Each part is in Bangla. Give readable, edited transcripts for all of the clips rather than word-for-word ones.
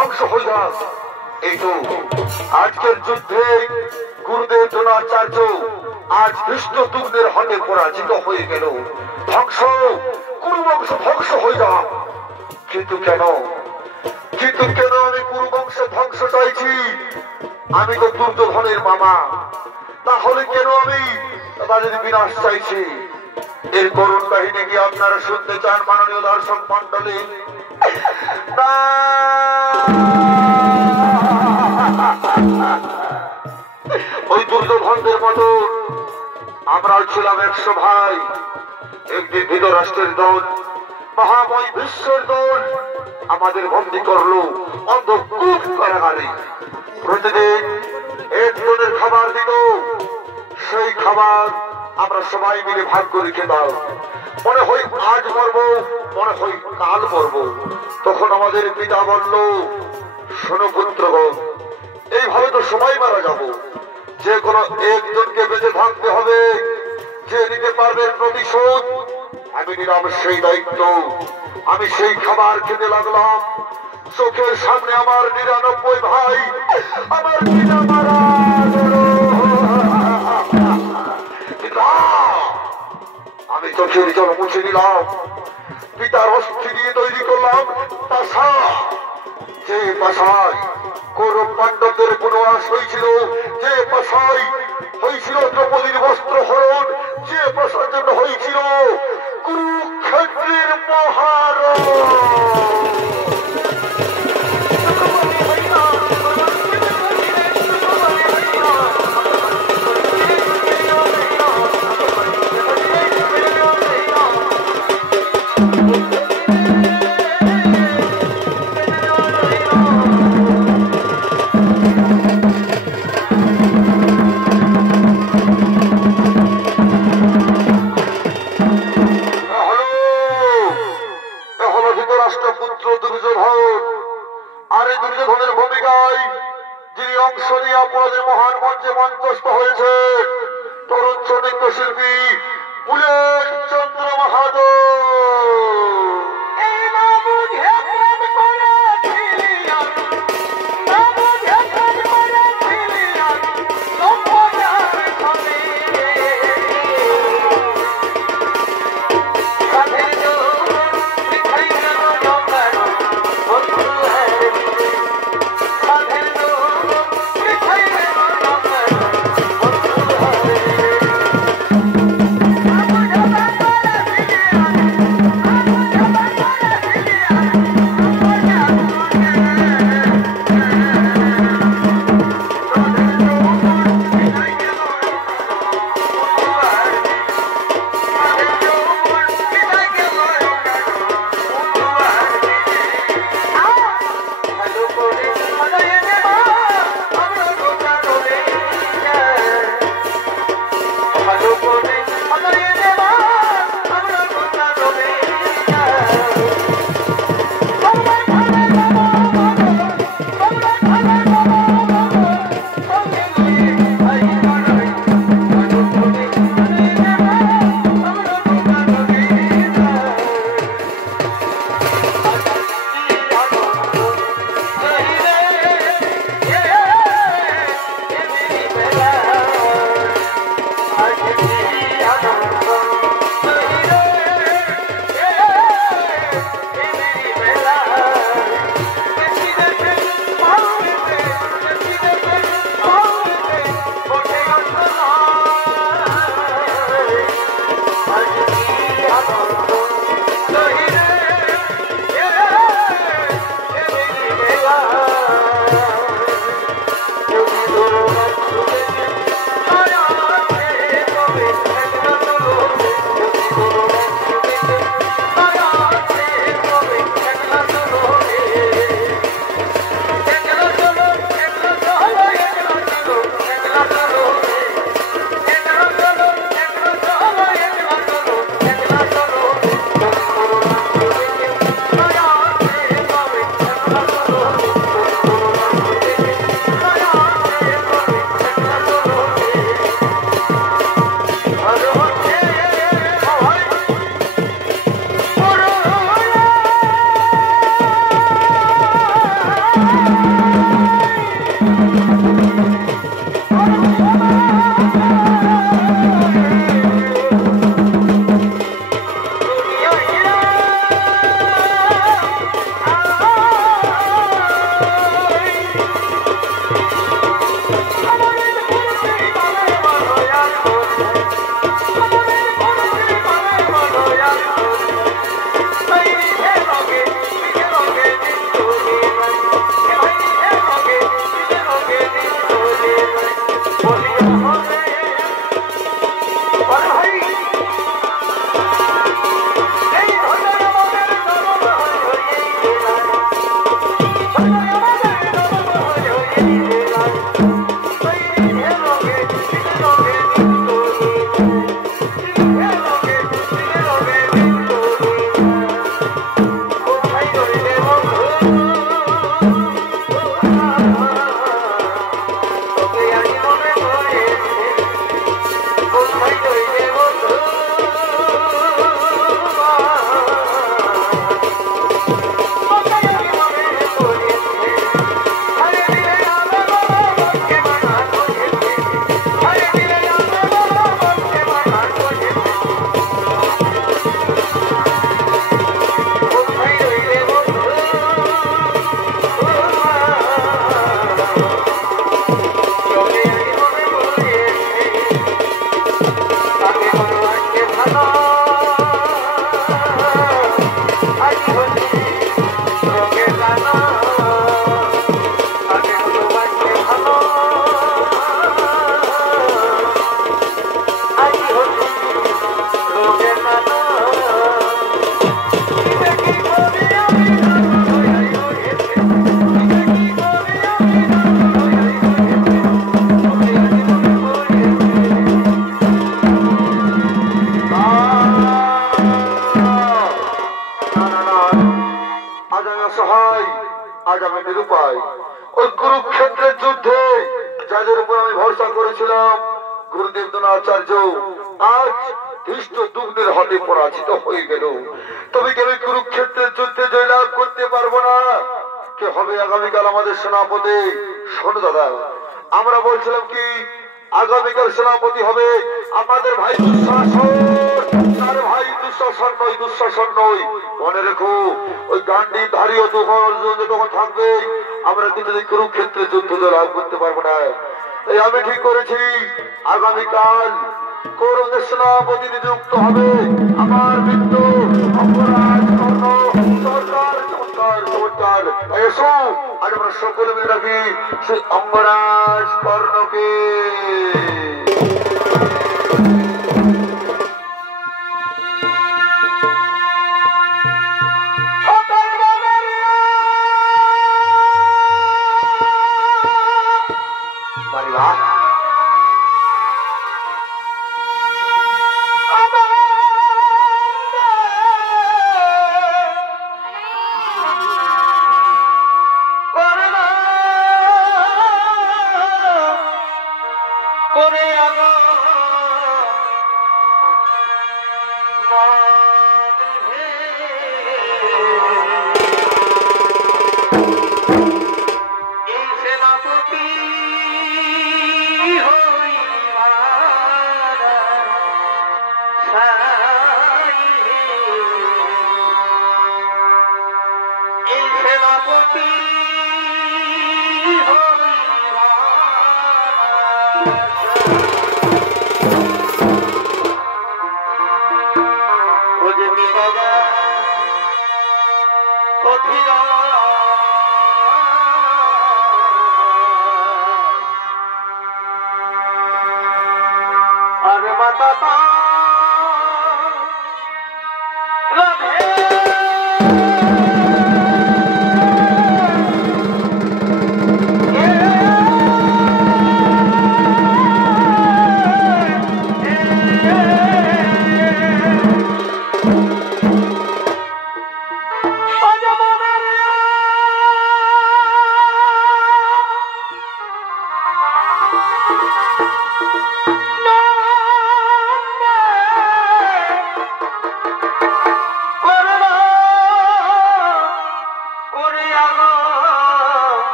ধ্বংস হয়ে যাক। এই তো আজকের যুদ্ধে গুরুদেব দ্রোণাচার্য আজ বিষ্ণুদুগ্ধের হাতে পরাজিত হয়ে গেল। ধ্বংস, কুরুবংশ ধ্বংস হয়ে যাক। কিন্তু কেন, কিন্তু কেন আমি কুরুবংশ ধ্বংস চাইছি? আমি তো দুর্যোধনের মামা, তাহলে কেন আমি তাদের বিনাশ চাইছি? এর করুণ কাহিনী কি আপনারা শুনতে চান মাননীয় দর্শক মন্ডলী? ওই দুর্যোধনদের মতো আমরা ছিলাম 100 ভাই। একদিন ধৃতরাষ্ট্রের দল, মহাময় বিশ্বের দল আমাদের বন্দী করলো অন্ধকূপ কারাগারে। প্রতিদিন একজনের খাবার দিত, সেই খাবার আমরা সবাই মিলে ভাগ করে খেতাম। মনে হয় আজ মরবো, মনে হয় কাল মরবো। তখন আমাদের পিতা বলল, শোনো পুত্রগণ, এইভাবে তো সবাই মারা যাব, যে কোনো একজনকে বেঁচে থাকতে হবে, যে নিতে পারবে প্রতিশোধ। আমি নিলাম সেই দায়িত্ব। আমি সেই খাবার খেতে লাগলাম। চোখের সামনে আমার 99 ভাই, আমার পিতা মারা গেল। আমি চোখের জল মুছে নিলাম। পিতার অস্থি দিয়ে তৈরি করলাম পাশা, যে পাশায় কৌরব পাণ্ডবদের বনবাস হয়েছিল, যে পাশায় হয়েছিল দ্রৌপদীর বস্ত্র হরণ, যে পাশার জন্য হয়েছিল কুরুক্ষেত্রের মহারণ। রাষ্ট্রপুত্র দুর্যোধন, আর এই দুর্যোধনের ভূমিকায় যিনি অংশ নিয়ে আপনাদের মহান মঞ্চে মঞ্চস্থ হয়েছেন তরুণ নৃত্য শিল্পী বুলেট চন্দ্র মাহাতো। নিরুপায়। ওই কুরুক্ষেত্রের যুদ্ধে যাদের উপর আমি ভরসা করেছিলাম গুরুদেব দ্রোণাচার্য আজ ধৃষ্ট দুগ্ধের হাতে পরাজিত হয়ে গেল। তবে কি আমি কুরুক্ষেত্রের যুদ্ধে জয়লাভ করতে পারবো না? কে হবে আগামীকাল আমাদের সেনাপতি? শোনো দাদা, আমরা বলছিলাম কি আগামীকাল সেনাপতি হবে আমাদের ভাই দুঃশাসন। তার ভাই দুঃশাসন নয়, দুঃশাসন নয়। মনে রেখো ওই গান্ডি ধারী যখন থাকবে আমরা কিন্তু কুরুক্ষেত্রের যুদ্ধ লাভ করতে পারবো না। তাই আমি ঠিক করেছি আগামীকাল কৌরবের সেনাপতি নিযুক্ত হবে আমার মৃত্যু অপরাধ কর্ণ সরকার চমৎকার চমৎকার। এসো আজ আমরা সকলে মিলে রাখি সেই অঙ্গরাজ কর্ণকে।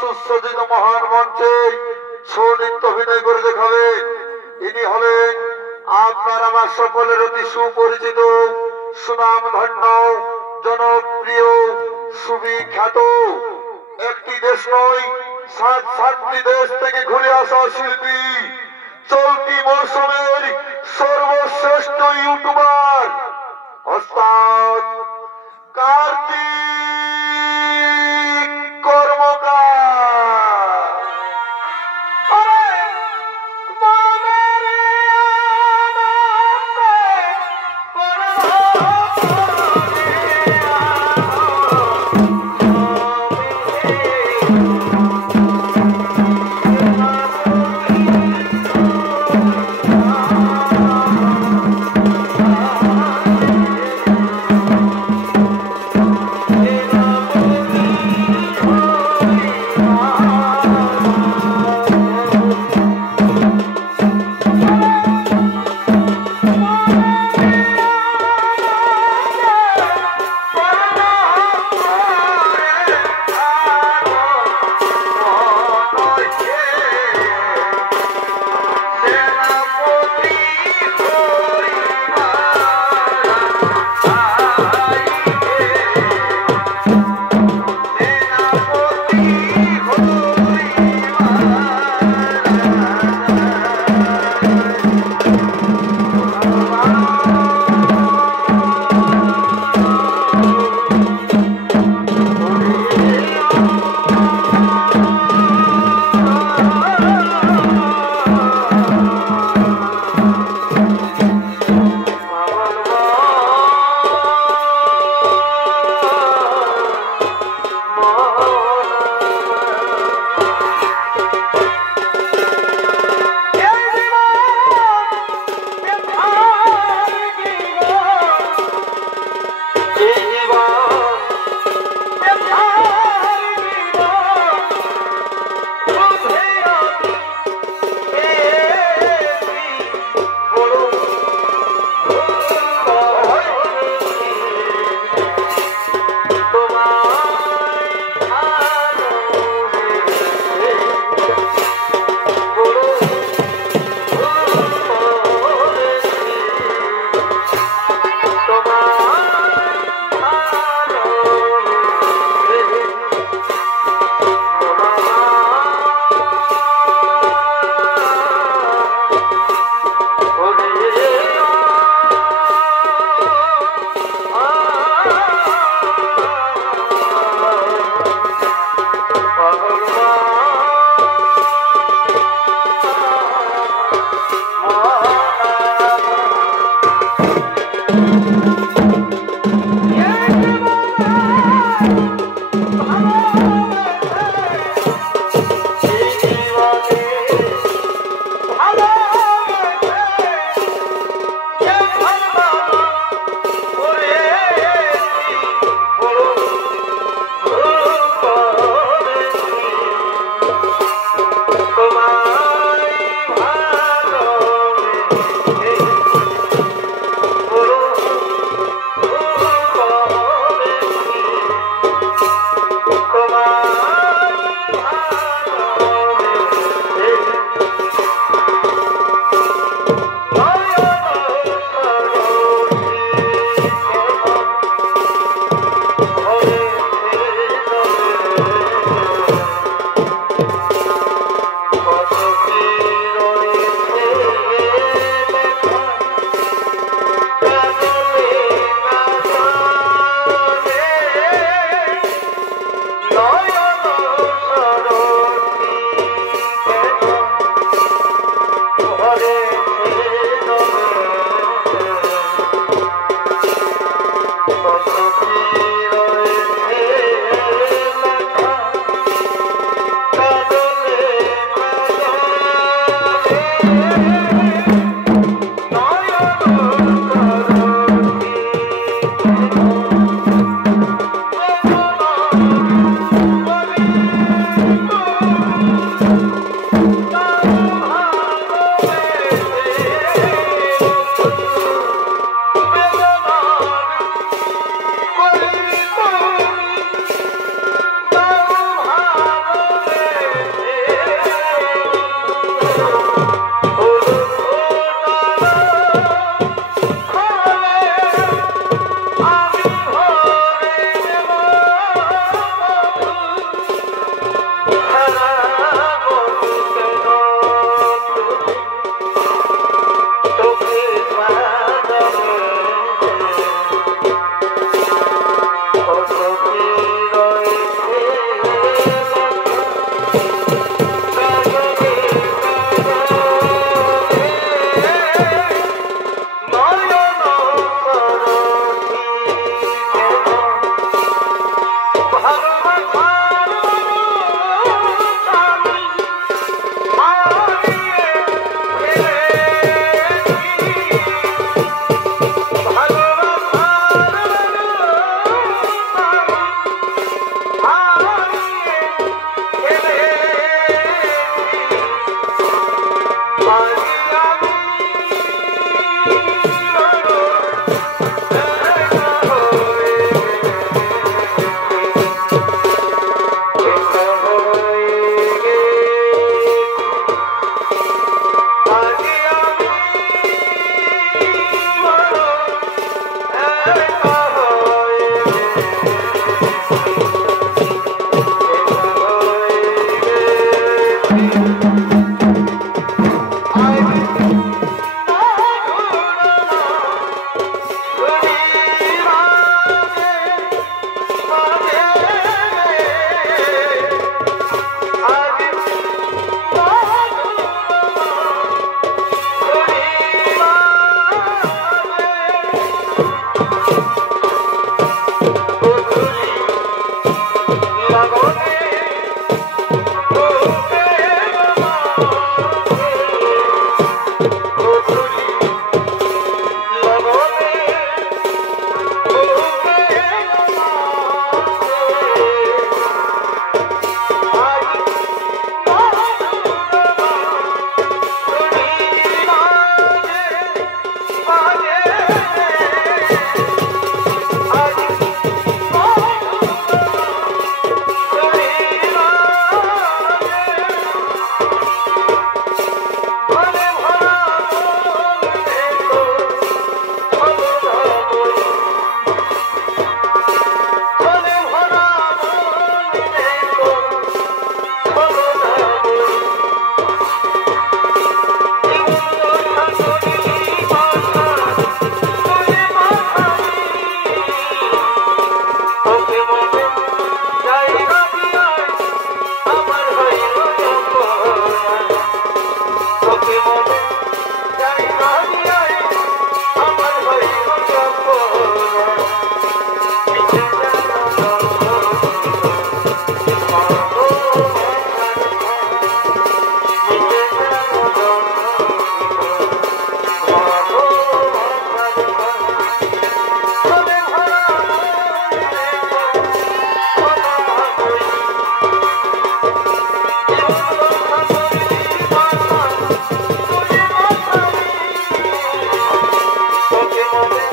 সুসজ্জিত মহান মঞ্চে সুনৃত্য অভিনয় করে দেখাবেন। ইনি হলেন আপনার আমার সকলের অতি সুপরিচিত সুনাম ধন্য জনপ্রিয় সুবিখ্যাত একটি দেশ নয় 7টি দেশ থেকে ঘুরে আসা শিল্পী, চলতি মৌসুমের সর্বশ্রেষ্ঠ ইউটিউবার ওস্তাদ কার্তিক কর্মকার। Bye. Thank you.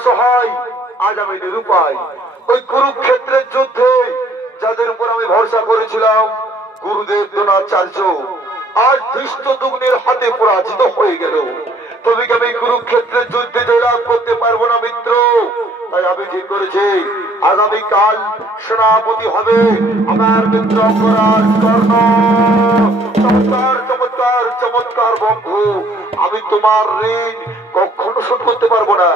অসহায়, আজ আমি নিরুপায়। ওই কুরুক্ষেত্রের যুদ্ধে যাদের উপর আমি ভরসা করেছিলাম, গুরুদেব দ্রোণাচার্য, আজ ধৃষ্টদ্যুম্নের হাতে পরাজিত হয়ে গেল। তবে কি আমি কুরুক্ষেত্রের যুদ্ধে জয়লাভ করতে পারবো না মিত্র? তাই আমি ঠিক করেছি, আগামীকাল সেনাপতি হবে আমার মিত্র অঙ্গরাজ কর্ণ। চমৎকার চমৎকার চমৎকার বন্ধু, আমি তোমার ঋণ কখনো শোধ করতে পারবো না।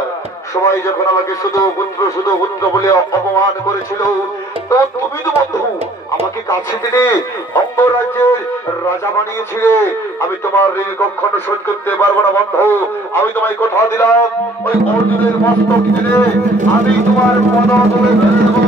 সবাই যখন আমাকে শুধু পুত্র বলে অপমান করেছিল, তখন তুমি তো বন্ধু আমাকে কাছে টেনে অঙ্গরাজ্যের রাজা বানিয়েছিলে। আমি তোমার ঋণ কখনো শোধ করতে পারবো না বন্ধু। আমি তোমায় কথা দিলাম, ওই অর্জুনের মস্তক টেনে আমি তোমার পদ তুলে ফেলবো।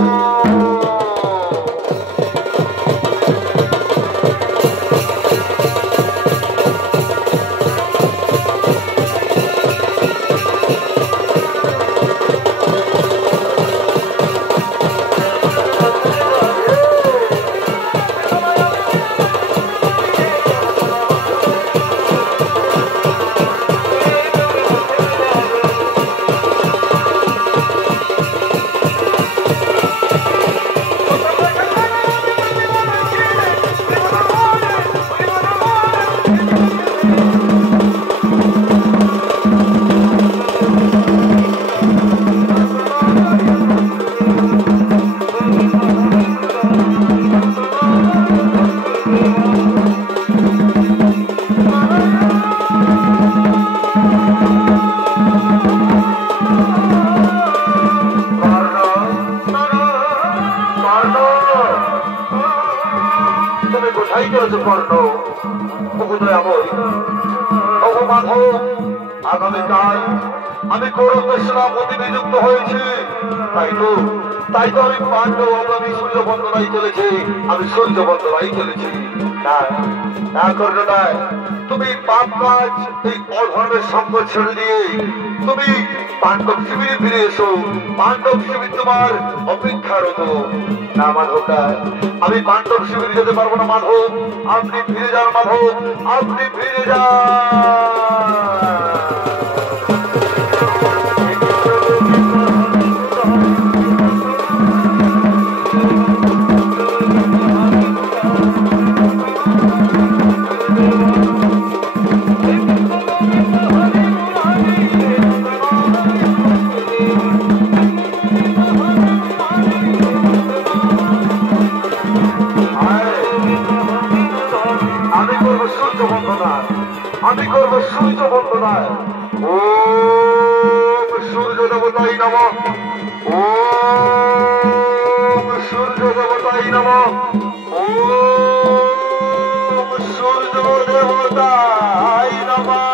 আগামীকাল আমি কৌরবের সেনাপতি নিযুক্ত হয়েছি। তাই তো আমি পাণ্ডব, আমি সূর্য বন্দনায় চলেছি, আমি সূর্য বন্দনায় চলেছি। না করলো না, তুমি পাপ কাজ, এই অধর্মের সম্পদ ছেড়ে দিয়ে তুমি পাণ্ডব শিবিরে ফিরে এসো। পাণ্ডব শিবির তোমার অপেক্ষারত। না মাধব, আমি পাণ্ডব শিবিরে যেতে পারবো না মাধব। আপনি ফিরে যান মাধব, আপনি ফিরে যান। আমি করব সূর্য বন্দনায়। ওম সূর্য দেবতাই নমঃ, ওম সূর্য দেবতাই নমঃ, ওম সূর্য দেবতাই নমঃ।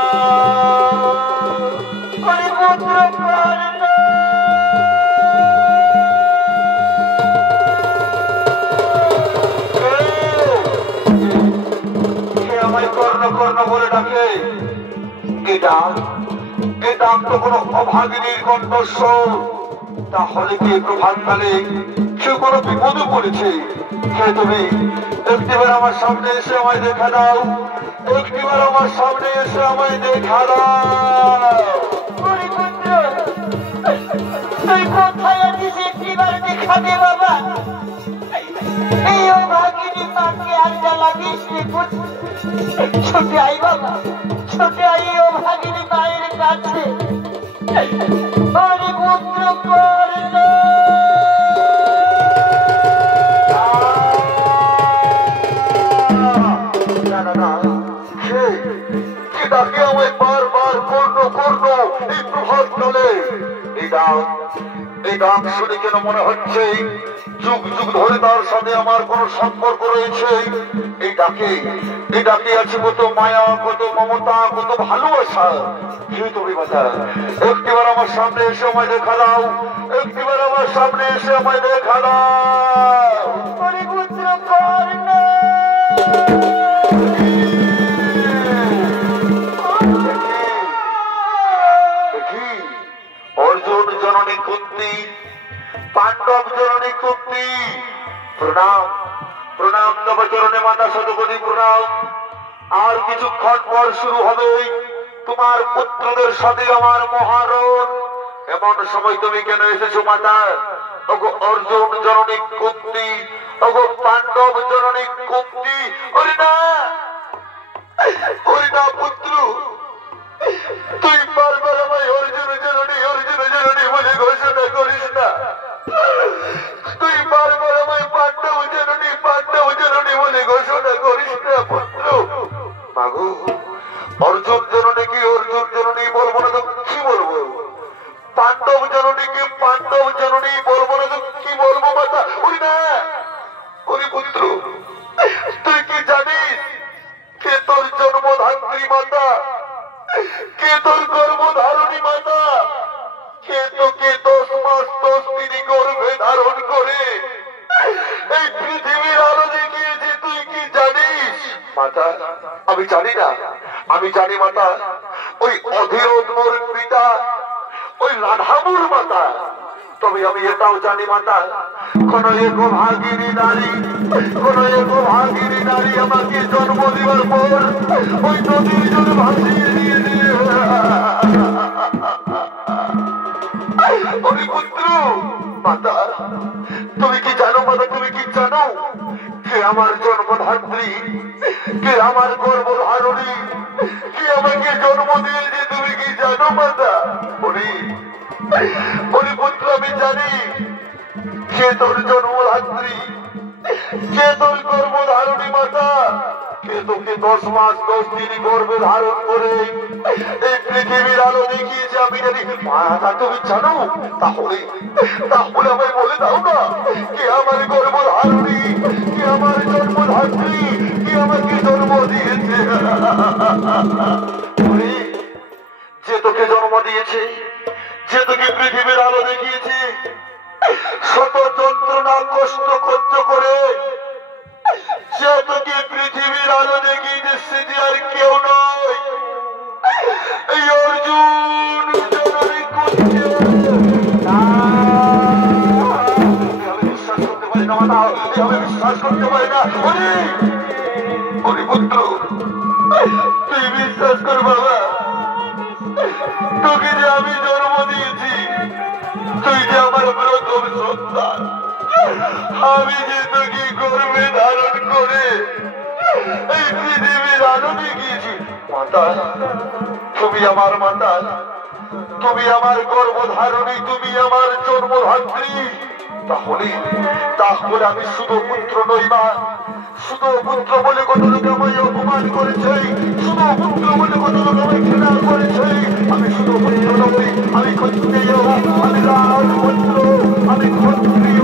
কর্ণ বলে ডাকে, এটা তো কোনো অভাগিনীর কণ্ঠস্বর। তাহলে কি প্রভাতকালে কেউ কোনো বিপদে পড়েছে? কে তুমি? একটিবার আমার সামনে এসে আমায় দেখা দাও, একটিবার আমার সামনে এসে আমায় দেখা দাও। তুই কোথায় আছিস? একটিবার দেখা দে বাবা। এই অভাগিনী মাকে আর জ্বালাবিস ছুটে আই বাবা, ছুটে আই ও ভাগিনী মায়ের কাছে। পুত্র কর্ণ, ডাকে আমায় বারবার কর্ণ কর্ণ এই প্রভাত কালে। এই ডাক শুনে কেন মনে হচ্ছে যুগ যুগ ধরে তার সাথে আমার কোন সম্পর্ক রয়েছে। এই ডাকে আছে কত মায়া, কত মমতা, কত ভালোবাসা। তুমি বাধা, একটিবার আমার সামনে এসে আমায় দেখা দাও, একটিবার আমার সামনে এসে আমায় দেখা দাও। পুত্র কর্ণ, অর্জুন জননী কুন্তি, পাণ্ডব জননী কুন্তি, প্রণাম প্রণাম তব চরণে মাতা শতকোটি প্রণাম। আর কিছুক্ষণ পর শুরু হবে তোমার পুত্রদের সাথে আমার মহারণ। এমন সময় তুমি কেন এসেছো মাতা? ওগো অর্জুন জননী কুন্তি, ওগো পাণ্ডব জননী কুন্তি। ওরে না, ওরে না পুত্র, তুই বারবার আমায় অর্জুন জননী বলে ঘোষণা করিস না। তুই বারবার আমায় পাণ্ডব জননী বলে ঘোষণা করিস না পুত্র। মাগো, অর্জুন জননীকে অর্জুন জননী বলবো না তো কি বলবো? পাণ্ডব জননীকে পাণ্ডব জননী বলবো না তো কি বলবো মাতা? ওই না, ওরে পুত্র, তুই কি জানিস কে তোর জন্মধাত্রী মাতা, কে তোর গর্ভধারণী মাতা, কে তোকে 10 মাস 10 দিন গর্ভে ধারণ করে এই পৃথিবীর আলো দেখিয়েছে? তুই কি জানিস মাতা? আমি জানি না, আমি জানি মাতা, ওই অধীরথ মোর পিতা, ওই রাধামুর মাতা। তবে আমি এটাও জানি মাতা, কোন এক ভাগিনী নারী আমাকে জন্ম দেওয়ার পর ওই নদীর জল ভাসিয়ে দিয়ে দিয়ে ওরে পুত্র। মাতা, তুমি কি জানো মাতা, তুমি কি জানো কে আমার জন্মধাত্রী, কে আমার গর্ভধারণী, কে আমাকে জন্ম দিয়েছে? তুমি কি জানো মাতা? ওরে পুত্র, আমি জানি কে তোর জন্মধাত্রী, কে তোর গর্ভধারণী মাতা, কে তোকে 10 মাস 10 দিন গর্ভে ধারণ করে এই পৃথিবীর আলো দেখিয়েছে। আমি জানি মাতা, তুমি জানো? তাহলে আমায় বলে দাও না, কে আমার গর্ভধারণী, কে আমার জন্মধাত্রী, কে আমাকে জন্ম দিয়েছে? যে তোকে জন্ম দিয়েছে, যে তোকে পৃথিবীর আলো দেখিয়েছে, শত যন্ত্রণা কষ্ট কষ্ট করে যে তোকে পৃথিবীর আলো দেখিয়েছে, সে যে আর কেউ নয়, এই অর্জুন জননী কুন্তি। আমি বিশ্বাস করতে পারি না মাতা, আমি বিশ্বাস করতে পারি না। ওরে পুত্র, তুই বিশ্বাস কর বাবা, তোকে যে আমি জন্ম দিয়েছি, তুই যে আমার প্রথম সন্তান, আমি যে তোকে গর্ভে ধারণ করে এই পৃথিবীর আলো দেখিয়েছি। মাতা, তুমি আমার মাতা, তুমি আমার গর্ভধারণী, তুমি আমার জন্মধাত্রী। তাহলে আমি শুধু পুত্র নই মা, শুধু পুত্র বলে কত লোক আমায় অপমান করেছে, শুধু পুত্র বলে কত লোক আমায় ঘৃণা করেছে। আমি শুধু পুত্র নই, আমি ক্ষত্রিয়, আমি রাজপুত্র, আমি ক্ষত্রিয়।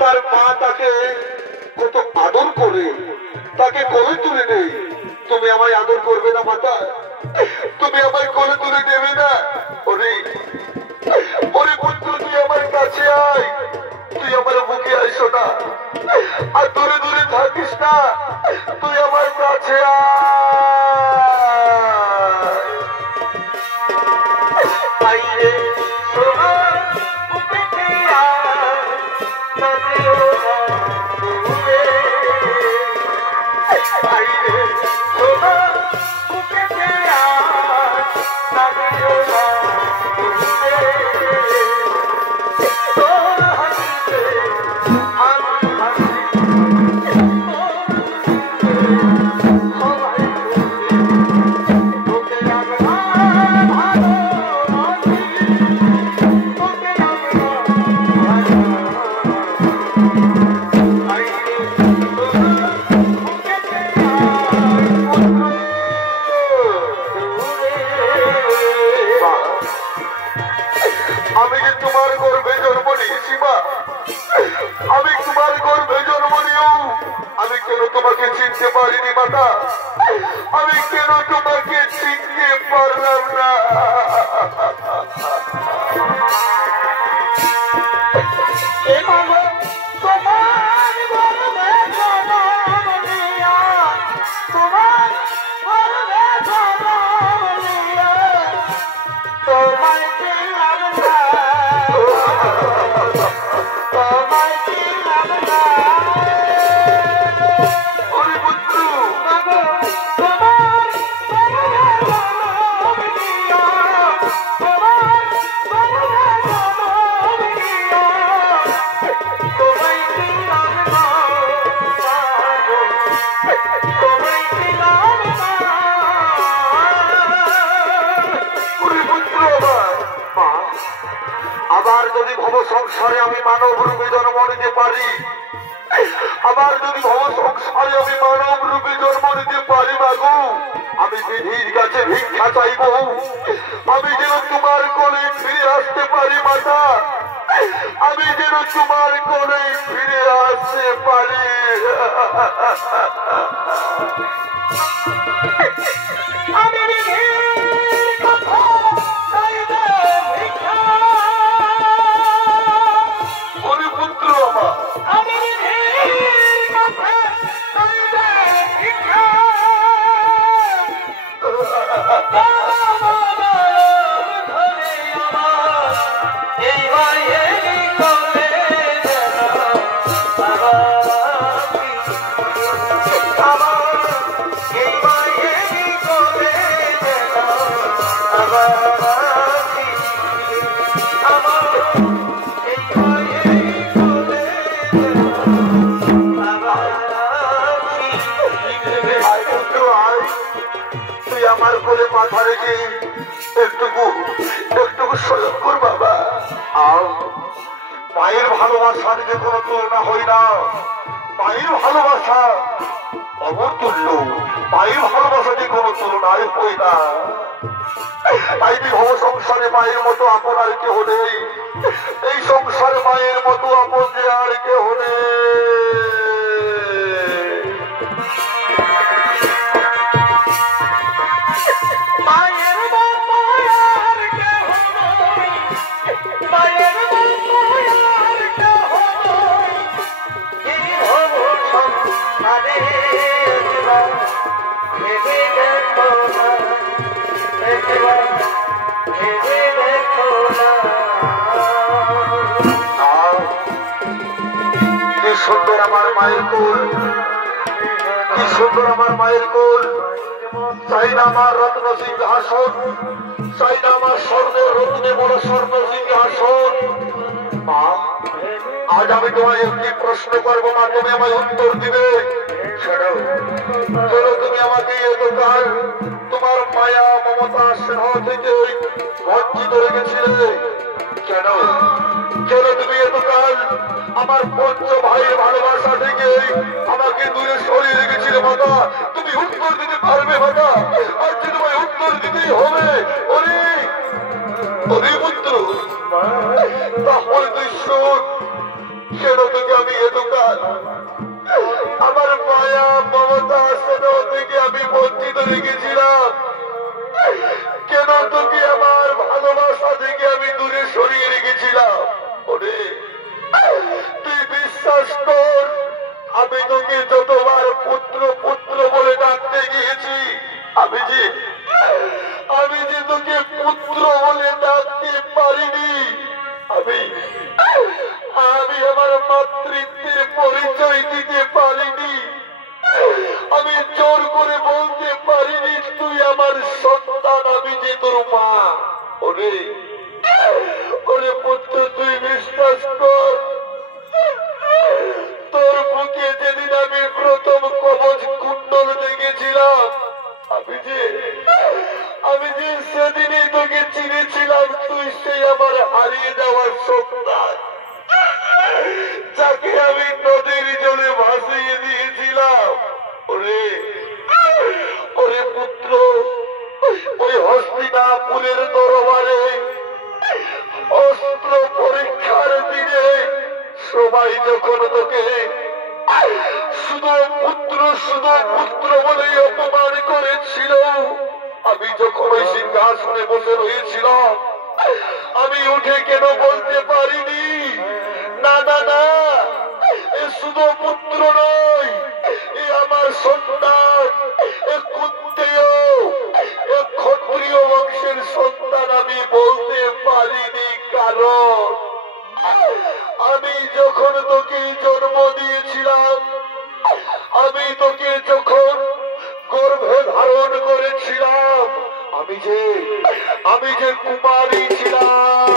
তার মা তাকে কত আদর করে তাকে কোলে তুলে নেই। তুমি আমায় আদর করবে না মাতা? তুমি আমায় কোলে তুলে নেবে না? ওরে ওরে পুত্র, তুই আমার কাছে আয়, তুই আমার বুকে আইসো না, আর দূরে দূরে থাকিস না, তুই আমার কাছে আয়। তোমাকে চিনতে পারিনি মাতা, আমি কেন তোমাকে চিনতে পারলাম না? আবার যদি ভব সংসারে আমি মানব রূপে জন্ম নিতে পারি, আবার যদি ভব সংসারে আমি মানব রূপে জন্ম নিতে পারি মাগো, আমি বিধির কাছে ভিক্ষা চাইব, আমি যেন তোমার কোলে ফিরে আসতে পারি মাতা, আমি যেন তোমার কোলে ফিরে আসতে পারি। আমার কোলে মাথা রেখে একটুকু একটুকু শয়ন কর বাবা। আর মায়ের ভালোবাসার যে কোনো তুলনা হয় না, মায়ের ভালোবাসা অবতুল্য, মায়ের ভালোবাসা যে কোনো তুলনায় হয় না। তাই বিবাহ সংসারে মায়ের মতো আপন আর কেহ নেই, এই সংসারে মায়ের মতো আপন যে আর কেহ নেই। কি সুন্দর আমার মায়ের কোল, কি সুন্দর আমার মায়ের কোল, চাই না আমার রত্ন সিংহাসন, চাই না আমার স্বর্ণের রত্নে বড় স্বর্ণ সিংহাসন। মা, আজ আমি তোমায় একটি প্রশ্ন করবো মা, তুমি আমায় উত্তর দিবে। চলো তুমি আমাকে এতকাল তোমার মায়া মমতা স্নেহ থেকে বঞ্চিত রেখেছিলে কেন? কেন তুমি এতকাল আমার পঞ্চ ভাইয়ের ভালোবাসা থেকে আমাকে দূরে সরিয়ে রেখেছিলে মাতা? তুমি উত্তর দিতে পারবে মাতা? আর যে তোমায় উত্তর দিতেই হবে। ওরে ওরে পুত্র, তাহলে তুই শোন কেন তোকে আমি এতকাল আমার মায়া মমতা স্নেহ থেকে আমি বঞ্চিত রেখেছিলাম? কেন তোকে আমার ভালোবাসা থেকে আমি দূরে সরিয়ে রেখেছিলাম? ওরে তুই বিশ্বাস কর, আমি তোকে যতবার পুত্র পুত্র বলে ডাকতে গিয়েছি, আমি যে তোকে পুত্র বলে ডাকতে পারিনি। আমি আমার মাতৃত্বের পরিচয় দিতে পারিনি। আমি জোর করে বলতে পারিনি তুই আমার সন্তান, আমি যে তোর মা। ওরে ওরে পুত্র, তুই বিশ্বাস কর, তোর বুকে যেদিন আমি প্রথম কবচ কুণ্ডল দেখেছিলাম, আমি যে সেদিনই তোকে চিনেছিলাম তুই সেই আমার হারিয়ে যাওয়ার সন্তান, যাকে আমি নদীর জলে ভাসিয়ে দিয়েছিলাম। ওরে ওরে পুত্র, ওই হস্তিনাপুরের দরবারে অস্ত্র পরীক্ষার দিনে সবাই যখন তোকে শুধু পুত্র বলে অপমান করেছিল, আমি যখন ওই সিংহাসনে বসে রয়েছিলাম, আমি উঠে কেন বলতে পারিনি না না না, এ শুধু পুত্র নয়, এ আমার সন্তান, এ কুন্তেয়, এ ক্ষত্রিয় বংশের সন্তান আমি বলতে পারিনি। কারণ আমি যখন তোকে জন্ম দিয়েছিলাম, আমি তোকে যখন গর্ভে ধারণ করেছিলাম, আমি যে কুমারী ছিলাম।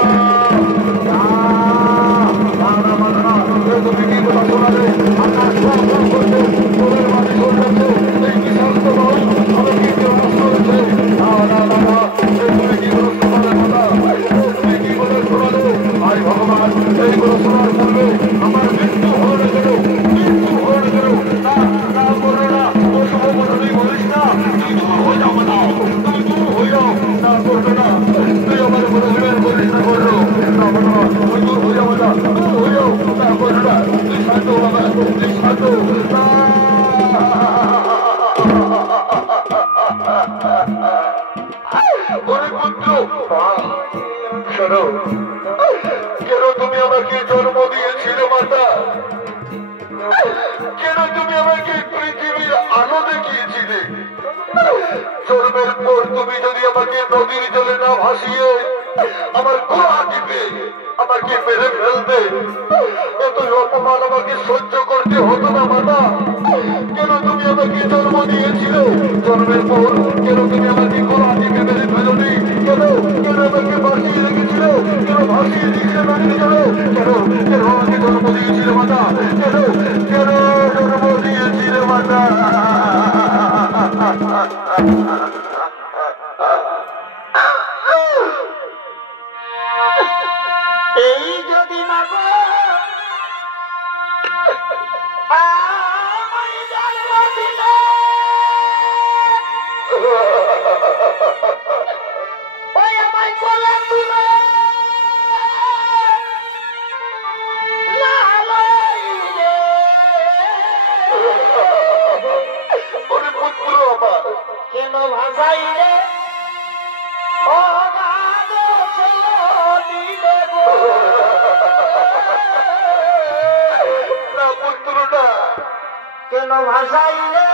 তুমি কি কথা শোনালে? আপনার সব করছে তোদের বাড়ি চলছে, এই কি শান্ত নয়, আমাকে কেউ নষ্ট হয়েছে। না না না না, তুমি কি বলে শোনালে কথা? তুমি কি বলে শোনালে? ভাই ভগবান, এইগুলো শোনার পূর্বে আমার মৃত্যু হয়ে গেল, মৃত্যু হয়ে গেল। না না করো না, ও সব কথা বলিস না, তুই দূর হয়ে যাবো না, তুমি দূর হয়ে যাও, না করবে না, তুই আমার বলে বলিস না, করলো না বাবা, তুই দূর হয়ে যাবো না, দূর হয়ে যাও, না করবে না, তুই শান্ত বাবা, তুই শান্ত না। শোনো, কেন তুমি আমাকে জন্ম দিয়েছিলে মাতা? কেন তুমি আমাকে পৃথিবীর আলো দেখিয়েছিলে? জন্মের পর তুমি যদি আমাকে নদীর জলে না ভাসিয়ে আমার গলা টিপে আমাকে মেরে ফেলতে, এত অপমান আমাকে সহ্য করতে হতো না মাতা। কেন তুমি আমাকে জন্ম দিয়েছিলে? জন্মের পর কেন তুমি আমাকে গলা টিপে মেরে ফেলোনি? কেন কেন আমাকে ভাসিয়ে রেখেছিলে? কেন ভাসিয়ে দিয়েছিলে নদীর জলে? কেন কেন আমাকে জন্ম দিয়েছিলে মাতা? কেন কেন জন্ম দিয়েছিলে মাতা? এই যদি না গো আমায় জন্ম দিলে, ওই আমায় কোলে তুলে লালাইলে, ওরে পুত্র আমার, কেন ভাসাইলে ও গাদো দিলে গো, না পুত্রটা কেন ভাসাইলে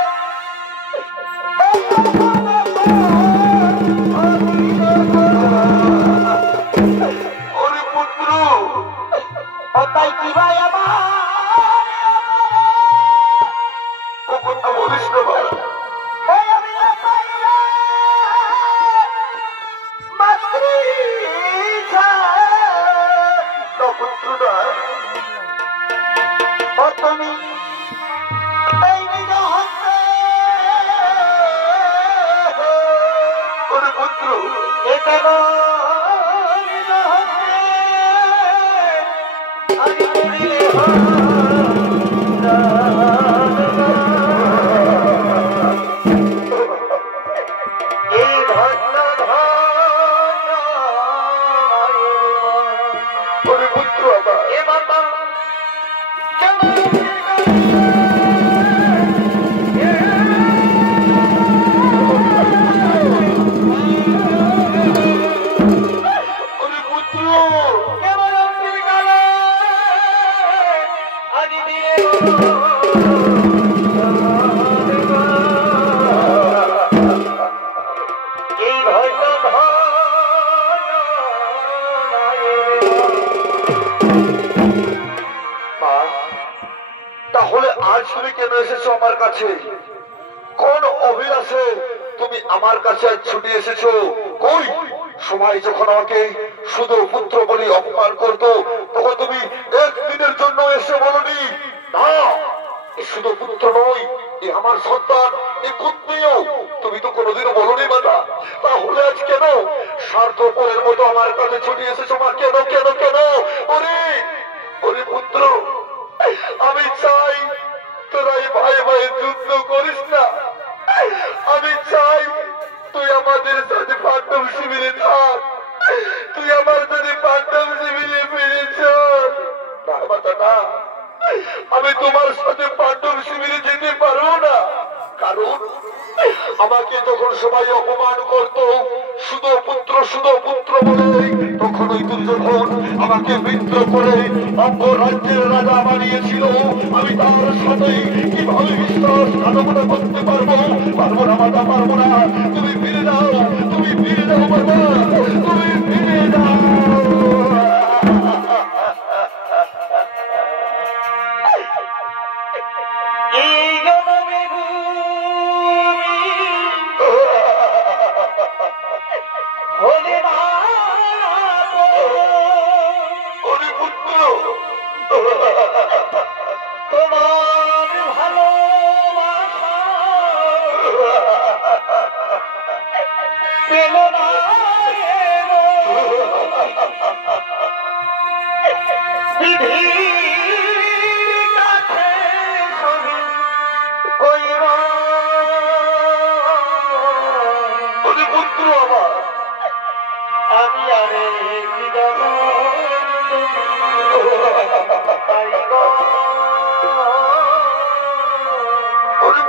ওরে পুত্র, তাই কি ভাই আমার ও কথা বলিস না বাবা। আমি মাতৃ পুত্রটা তুমি এই নিজ হস্তে ওরে পুত্র, এ কেন নিজ হস্তে আমি এই ধন্য ওরে পুত্র আমার, এ বাবা তাহলে আজ তুমি কেন এসেছো আমার কাছে? কোন অভিলাষে তুমি আমার কাছে আজ ছুটে এসেছো? কই সবাই যখন আমাকে শুধু পুত্র বলে অপমান করতো, তখন তুমি একদিনের জন্য এসে বলনি না শুধু পুত্র নয়, এ আমার সন্তান, এ পুত্রীও। তুমি তো কোনোদিনও বলনি মাতা। তাহলে আজ কেন স্বার্থপরের মতো আমার কাছে ছুটে এসেছো মা? কেন কেন কেন? ওরে ওরে পুত্র, আমি চাই তোরাই ভাই ভাই যুদ্ধ করিস না। আমি চাই তুই আমাদের সাথে পাণ্ডব শিবিরে থাক। তুই আমার সাথে পাণ্ডব শিবিরে ফিরে চল। না মাতা না, আমি তোমার সাথে পাণ্ডব শিবিরে যেতে পারবো না। কারণ আমাকে যখন সবাই অপমান করতো শুধু পুত্র বলে, তখন ওই দুর্যোধন আমাকে মিত্র করে অঙ্গ রাজ্যের রাজা বানিয়েছিল। আমি তার সাথে কিভাবে বিশ্বাসঘাতকতা করতে পারবো? পারবো না মাতা, পারবো না। তুমি ফিরে যাও, তুমি ফিরে যাও মাতা, তুমি ফিরে যাও। তোমার ভালোবাসা পেল না বিধির কাছে কইরা পুত্র আমার, আমি আরে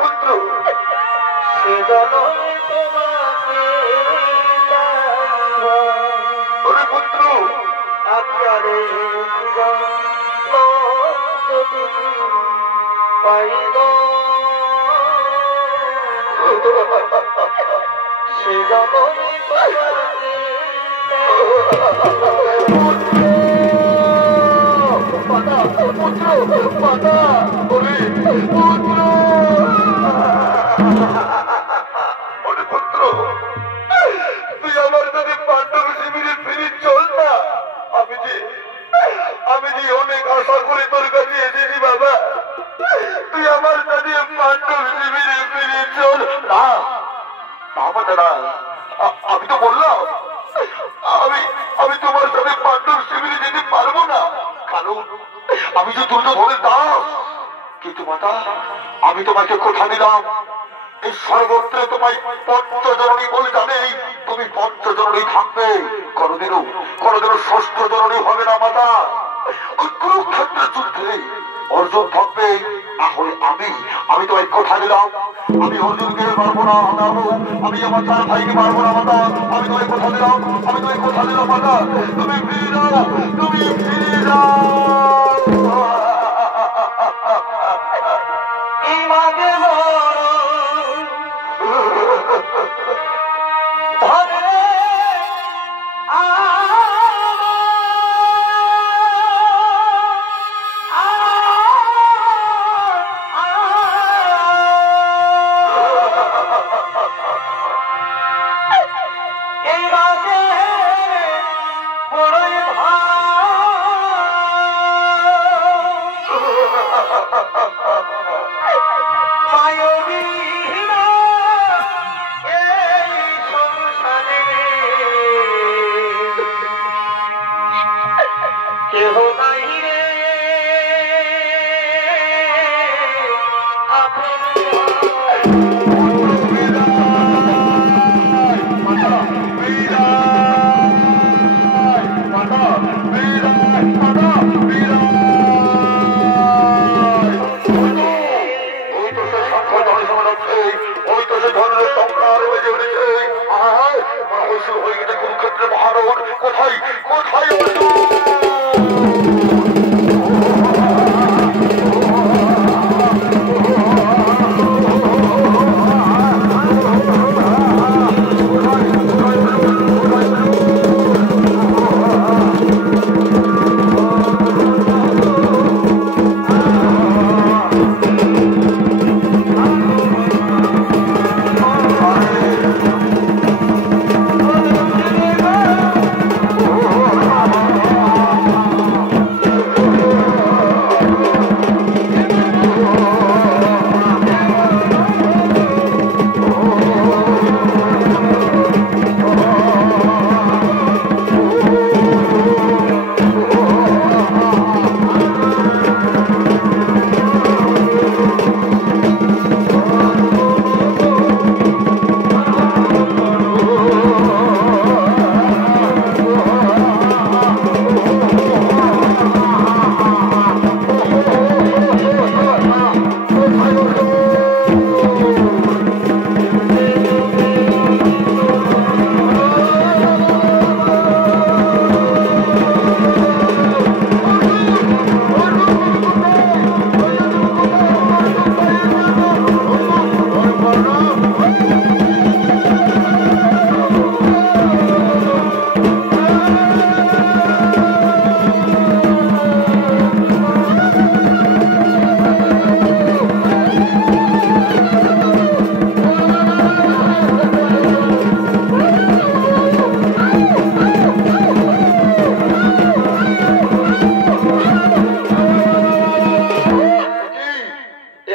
পুত্র সে জনমে তোমাকে পুত্র আমি আরে যদি পাইব সে জনমে তোমাকে তুই আমার সাথে পাণ্ডব শিবিরে ফিরে চল না। আমি যে অনেক আশা করে তোর কাছে এসেছি বাবা। তুই আমার সাথে পাণ্ডব শিবিরে ফিরে চল না। আমি তো বললাম আমি তোমার সাথে পাণ্ডব শিবিরে যেতে পারবো না, কারণ আমি যে দুর্যোধনের দাস। কিন্তু মাতা, আমি তোমাকে কথা দিলাম এই সর্বত্র তোমায় পঞ্চজননী বলে জানে, তুমি পঞ্চজননী থাকবে, কোনোদিনও ষষ্ঠ জননী হবে না মাতা। ওই কুরুক্ষেত্রের যুদ্ধে অর্জুন থাকবে, না হলে আমি তোমায় কথা দিলাম আমি অর্জুনকে মারবো না। আমি আমার চার ভাইকে মারবো না মাতা। আমি তোমায় কথা দিলাম মাতা। তুমি ফিরে যাও, তুমি ফিরে যাও। ইমানে ধরে এই রাগে বড়ই মায়বীরা এই সংসারে কেহ নাই রে আপন মাতা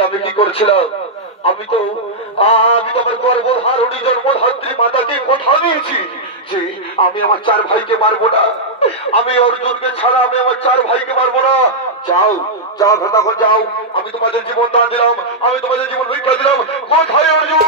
আমি কি করছিলাম? আমি তো আমার গর্ভধারণী জন্মধাত্রী মাতাকে কথা দিয়েছি যে আমি আমার 4 ভাইকে মারবো না। আমি অর্জুনকে ছাড়া আমি আমার 4 ভাইকে মারবো না। যাও যাও তখন যাও, আমি তোমাদের জীবন দান দিলাম, আমি তোমাদের জীবন ভিক্ষা দিলাম। কোথায় অর্জুন?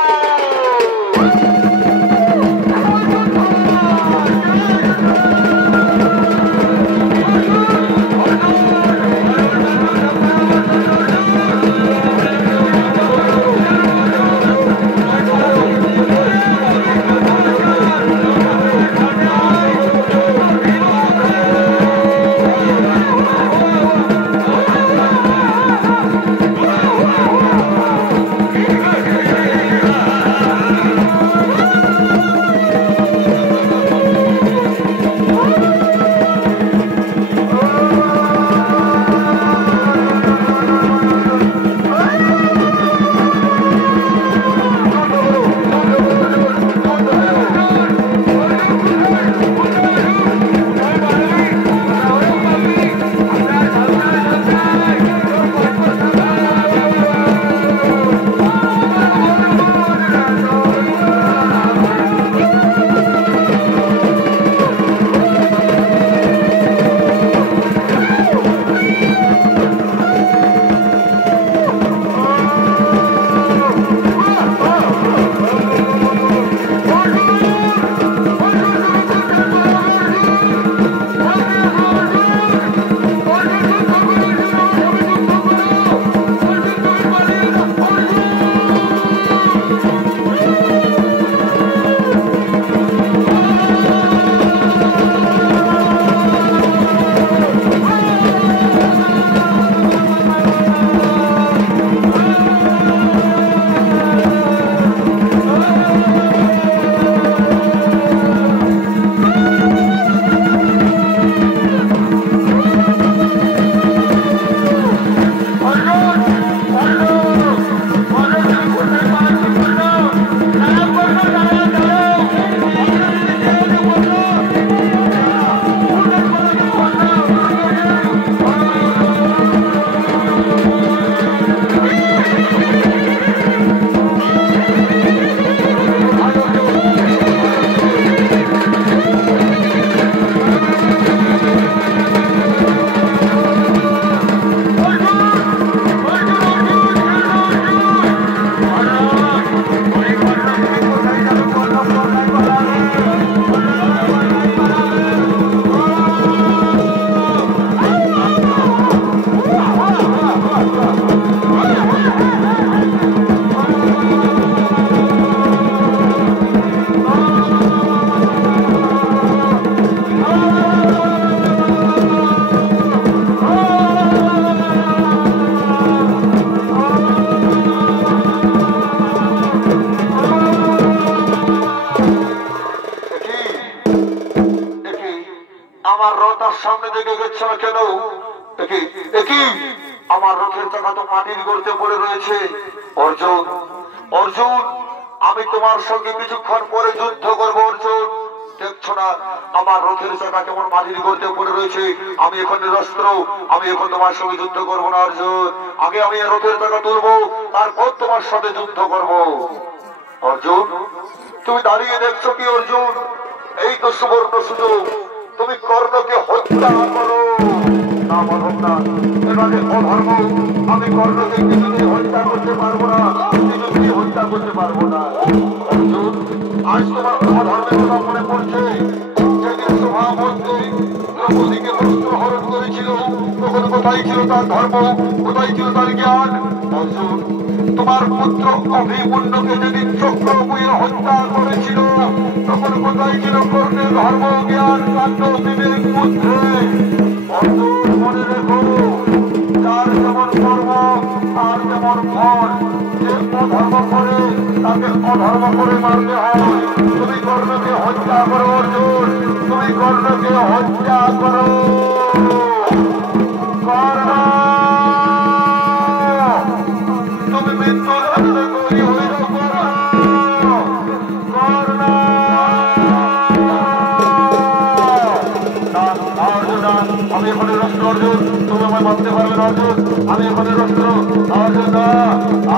আমার রথের সামনে দিকে গেছে না কেন? আমার রথের চাকা তো মাটির গর্তে পড়ে রয়েছে। অর্জুন, অর্জুন, আমি তোমার সঙ্গে কিছুক্ষণ পরে যুদ্ধ করবো। অর্জুন, দেখছো না আমার রথের চাকা কেমন মাটির গর্তে পড়ে রয়েছে? আমি এখন নিরস্ত্র, আমি এখন তোমার সঙ্গে যুদ্ধ করবো না। অর্জুন, আগে আমি রথের চাকা তুলবো, তারপর তোমার সাথে যুদ্ধ করবো। অর্জুন, তুমি দাঁড়িয়ে দেখছো কি? অর্জুন, এই তো সুবর্ণ সুযোগ, তুমি কর্ণকে হত্যা করো। না মানব না, এবারে অধর্ম। আমি কর্ণকে কিছুতেই হত্যা করতে পারবো না, কিছুতেই হত্যা করতে পারবো না। অর্জুন, আজ তোমার অধর্মের কথা মনে পড়ছে? যেদিন সভামধ্যে দ্রৌপদীকে বস্ত্র হরণ করেছিল, তখন কোথায় ছিল তার ধর্ম, কোথায় ছিল তার জ্ঞান? অর্জুন, তোমার পুত্র অভিমন্যুকে যেদিন চক্রবুয়ে হত্যা করেছিল, তখন কোথায় ছিল কর্ণের ধর্ম, জ্ঞান, কাণ্ড, বিবেক, বুদ্ধি? অর্জুন, মনে রেখো, যার যেমন কর্ম তার যেমন ফল। যে অধর্ম করে তাকে অধর্ম করে মারতে হয়। তুমি কর্ণকে হত্যা করো। অর্জুন, তুমি কর্ণকে হত্যা করো। কর্ণ, তুমি মৃত্যুর হাতে তৈরি হইল। কর্ণ, আমি এখন রাষ্ট্র। অর্জুন, তুমি আমায় মানতে পারবে না। অর্জুন, আমি এখানে রাষ্ট্র আজ না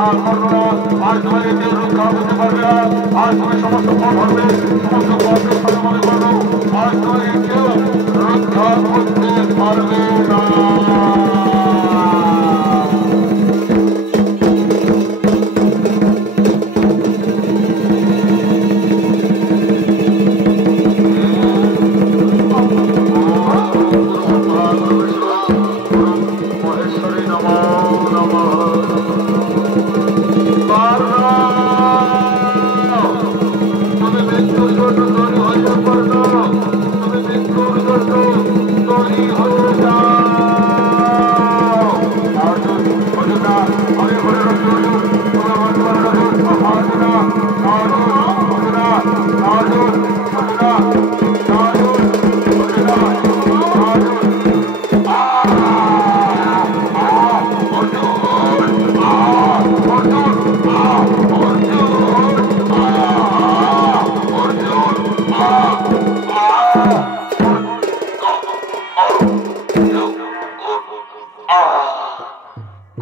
আর করবো না। আজ তোমাকে কেউ রক্ষা করতে পারবে না। আজ তুমি সমস্ত ফল ধরবে, সমস্ত পথের সাথে মনে করবো। আজ তোমাকে কেউ রক্ষা করতে পারবে না।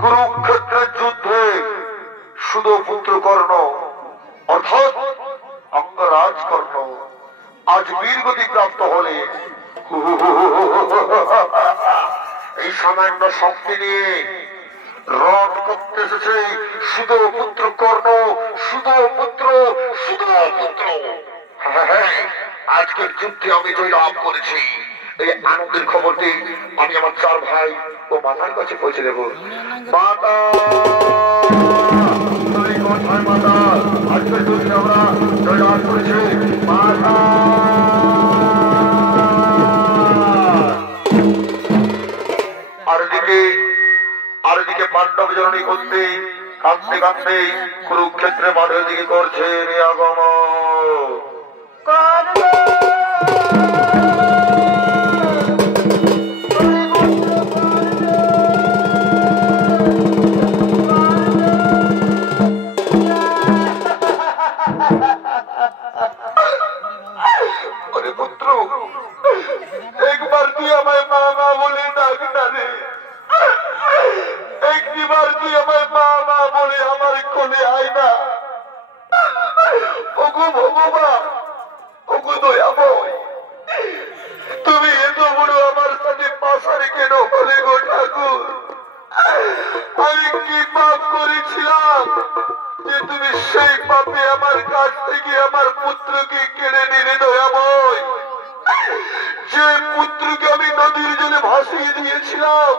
কুরুক্ষেত্রের যুদ্ধে শুধু পুত্র কর্ণ অর্থাৎ অঙ্গরাজ কর্ণ আজ বীরগতি প্রাপ্ত হলে এই সামান্য শক্তি নিয়ে রণ করতে এসেছে শুধু পুত্র কর্ণ, শুধু পুত্র, শুধু পুত্র। আজকের যুদ্ধে আমি জয় লাভ করেছি। এই আনন্দের খবরটি আমি আমার চার ভাই ও মাতার কাছে পৌঁছে দেব। মাতা, তুমি কোথায় মাতা? আজকের যুদ্ধে আমরা জয় লাভ করেছি। মাতা, আর দিকে পাণ্ডব জননী করতে কাঁদতে কাঁদতে কুরুক্ষেত্রে মাঠের দিকে করছে আগমন। পুত্র, একবার তুই আমায় মা মা বলে ডাক না রে। একটিবার তুই আমায় মা মা বলে আমার কোলে আয় না। ওগো ভগবান, ওগো দয়াময়, তুমি এত বড় আমার সাথে পাশারে কেন হলে গো ঠাকুর? আমি কি পাপ করেছিলাম যে তুমি সেই পাপে আমার কাছ থেকে আমার পুত্রকে কেড়ে নিলে দয়াময়? যে পুত্রকে আমি নদীর জলে ভাসিয়ে দিয়েছিলাম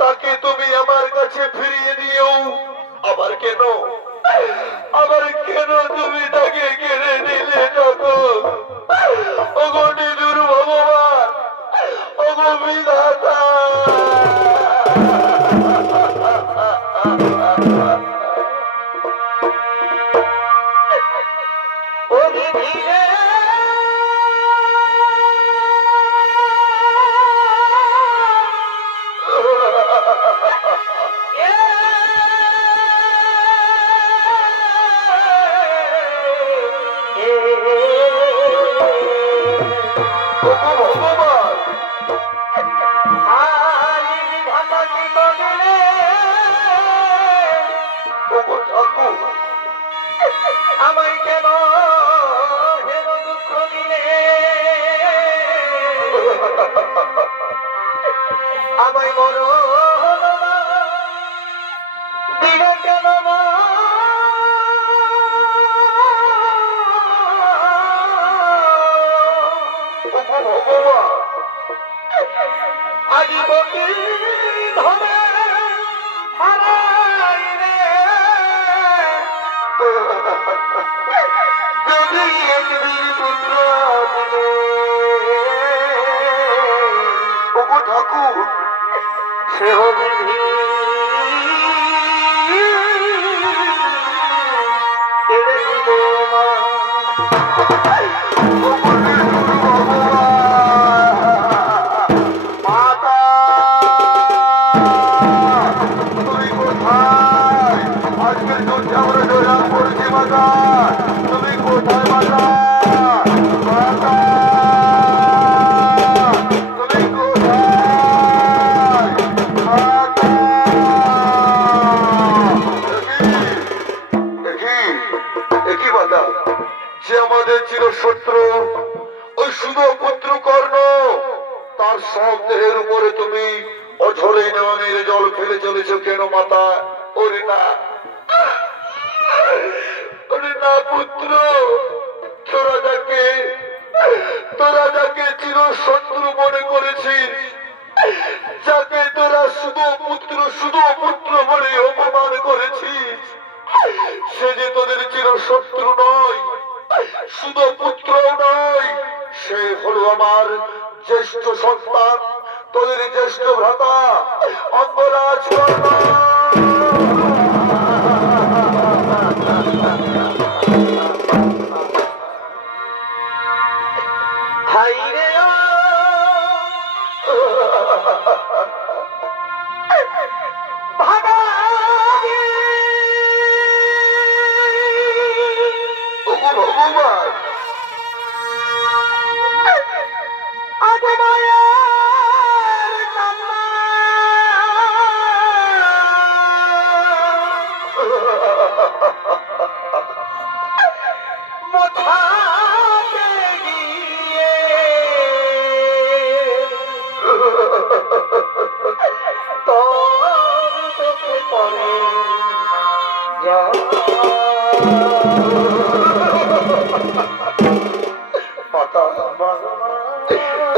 তাকে তুমি আমার কাছে ফিরিয়ে দিও। আবার কেন তুমি তাকে কেড়ে নিলে ঠাকুর? ওগো নিদুর ভগবান, ওগো বিধাতা। আমায় কেন হেন দুঃখ দিলে? আমায় মরো দিলে কেন? আজি বকি ধরে হারাই রে। যদি একদিন পুত্র দিলে ওগো ঠাকুর, সে হবে তুমি কোথায় মাতা? মাতা, তুমি কোথায়? মাতা। আমাদের চিরশত্রু ওই শুধু পুত্র কর্ণ, তার সব দেহের উপরে তুমি অঝরে নয়নের জল ফেলে চলেছ কেন মাতা? ওরে না, ওরে না পুত্র, তোরা যাকে চিরশত্রু মনে করেছিস, যাকে তোরা শুধু পুত্র বলে অপমান করেছিস, সে যে তোদের চিরশত্রু নয়, শুধু পুত্র নয়, সে হলো আমার জ্যেষ্ঠ সন্তান, তোদের জ্যেষ্ঠ ভ্রাতা অঙ্গরাজ কর্ণ।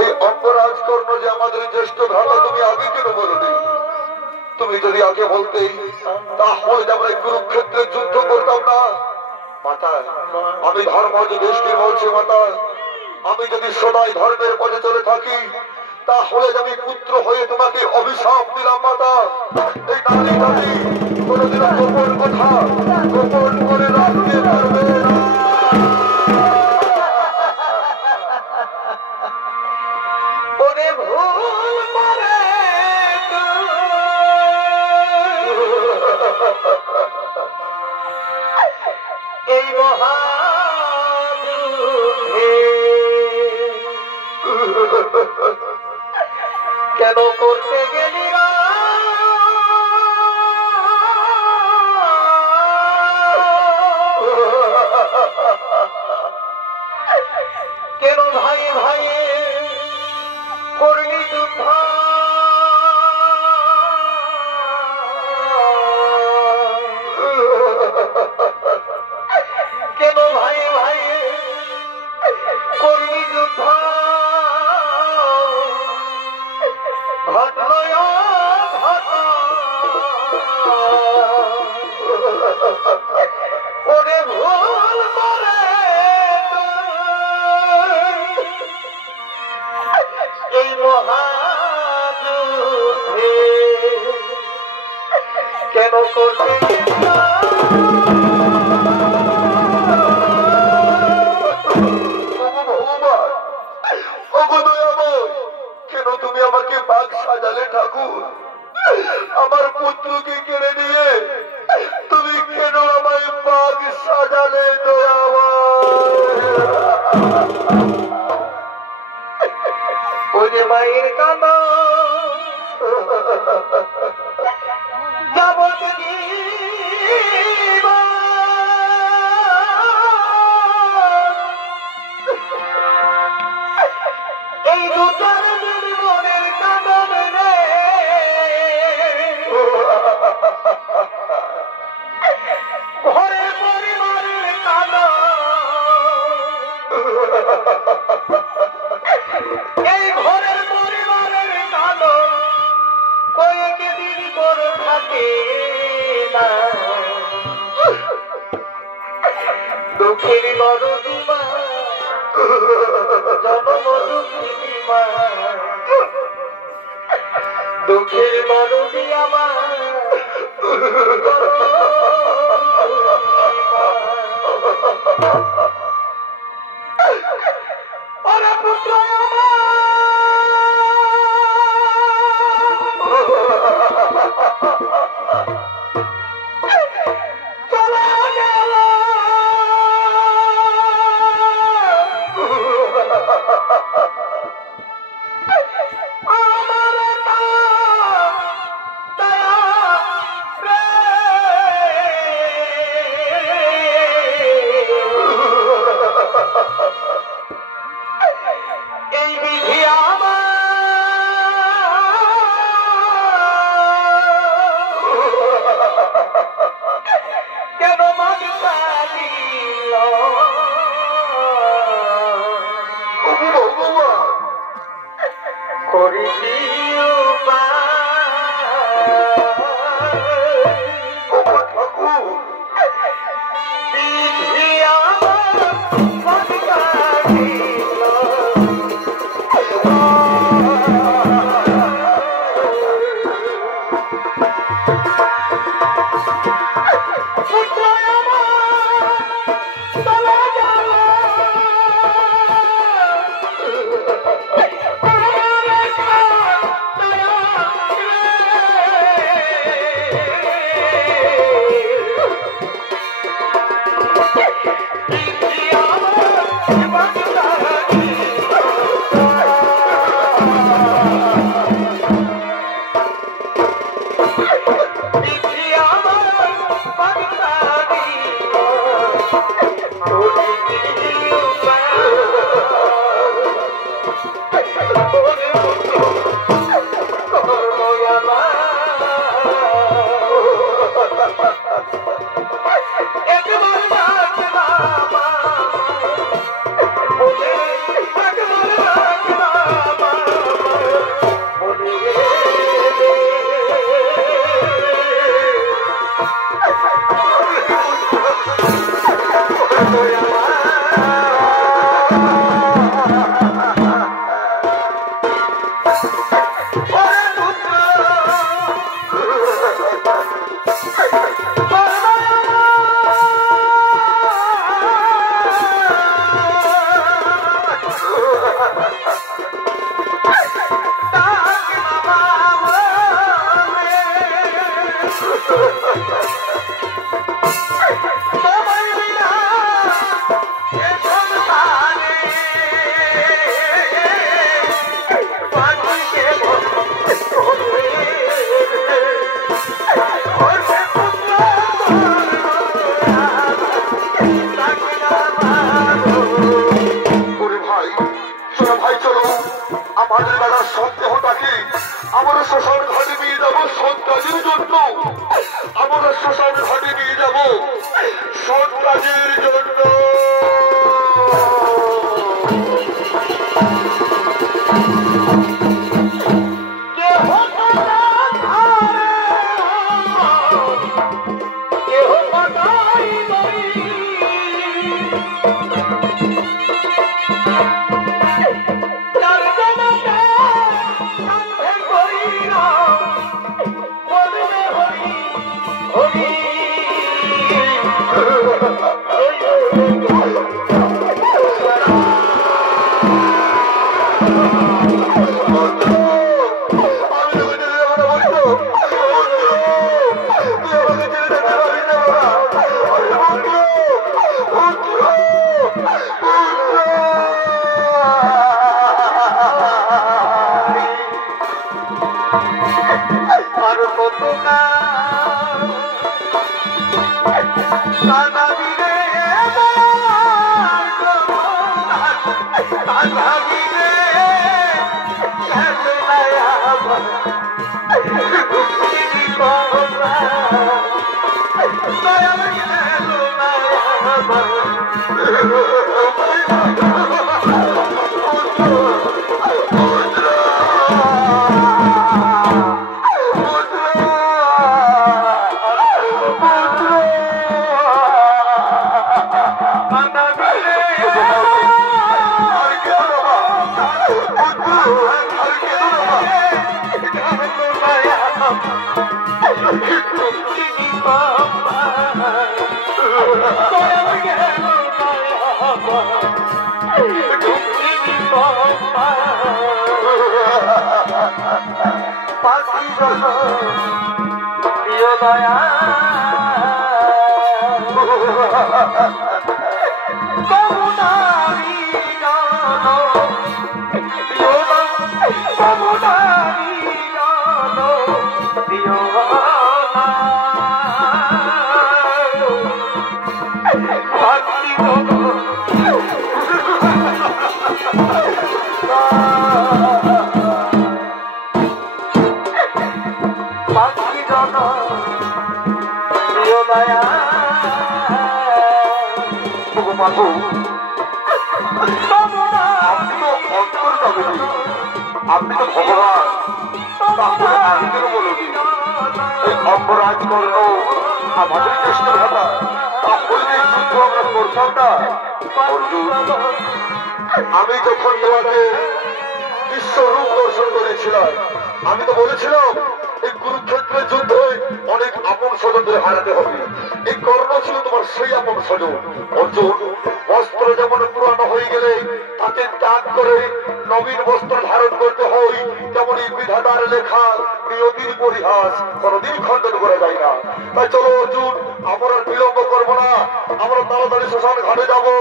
এই অঙ্গরাজ কর্ণ যে আমাদের জ্যেষ্ঠ ভ্রাতা, তুমি আগে কেন বলনি? তুমি যদি আগে বলতে, তাহলে আমরা কুরুক্ষেত্রে যুদ্ধ করতাম না। মাতা, আমি ধর্ম যে দেশকে বলছি মাতা, আমি যদি সদাই ধর্মের পথে চলে থাকি, তাহলে আমি পুত্র হয়ে তোমাকে অভিশাপ দিলাম মাতা। এই নারী নারী কোনদিন গোপন কথা গোপন করে রাখতে পারবে না। এই মহাযুদ্ধে কেন করতে গেলি কেন ভাই ভাই করলি যুদ্ধ? কেন ভাই ভাই করলি যুদ্ধ? ঘটনয় ঘট ওরে ভুল করে এই মহাযুদ্ধে কেন করতে কেন তুমি আমাকে বাঘ সাজালে ঠাকুর? আমার পুত্রকে কেড়ে নিয়ে তুমি কেন আমায় বাঘ সাজালে? ওই যে মায়ের কান্না যাবত এই দু চার দিন মনের কাঁদন রে, ঘরে পরিবারের কাঁদন, এই ঘরের পরিবারের কাঁদন কয়েক দিন করে থাকে না। দুঃখের বড় দুমা জনম দুঃখিনী মা, দুঃখের বড় দিয়ামা ওরা পুত্র আমার সাম্রাজ কর্ণ আমাদের জ্যেষ্ঠ ভ্রাতা, তাহলে যুদ্ধ আমরা করতাম না। অর্জুন, আমি যখন তোমাকে বিশ্বরূপ দর্শন করেছিলাম, আমি তো বলেছিলাম এই কুরুক্ষেত্রের যুদ্ধে অনেক আপন স্বজনদের হারাতে হবে। এই কর্ণ ছিল তোমার সেই আপন স্বজন। অর্জুন, বস্ত্র যেমন পুরানো হয়ে গেলে তাকে ত্যাগ করে নবীন বস্ত্র ধারণ করতে হয়, তেমন এই বিধাতার লেখা নিয়তির পরিহাস কোনদিন খণ্ডন করা যায় না। তাই চলো অর্জুন, আমরা বিলম্ব করবো না, আমরা তাড়াতাড়ি শ্মশান ঘাটে যাবো,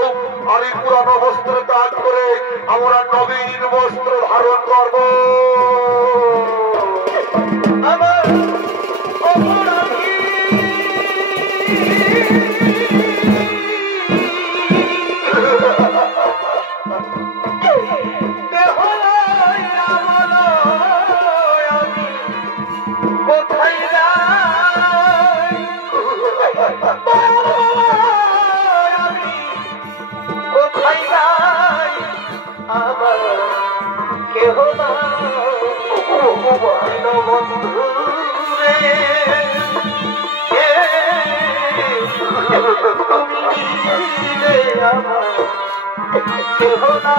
আর এই পুরানো বস্ত্র ত্যাগ করে আমরা নবীন বস্ত্র ধারণ করবো। আমার অপরাধী কোথায় যাই, কোথায় যাই, আমার কেহ বন্ধুরে তুমি আমার কেহ না।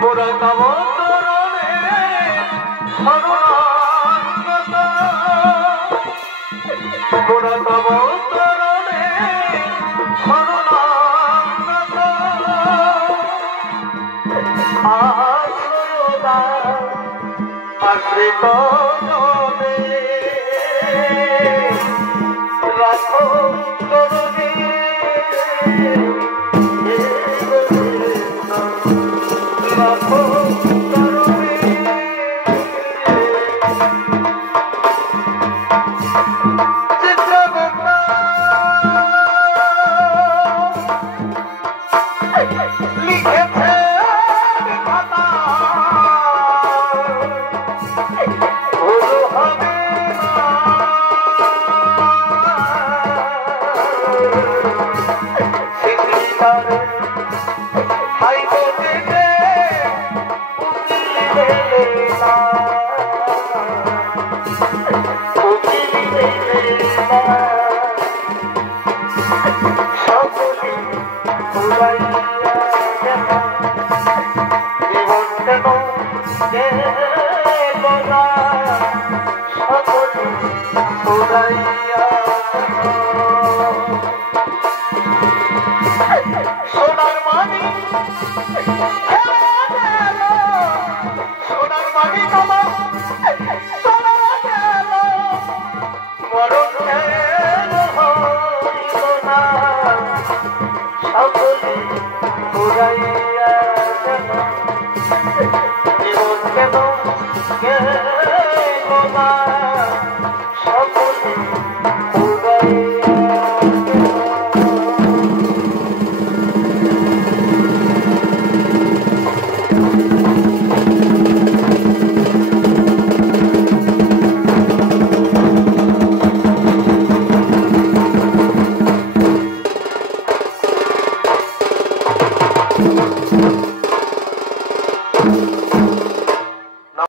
মোরা কাম তরণে সর্বাঙ্গত, মোরা কাম তরণে সর্বাঙ্গত, আশ্রয়দা আশ্রিত জনে রাখো তরণে। সোনার মানি সোনার মানি তোমার মরণ সকলে উড়াইয়া জীবন কেন সকলে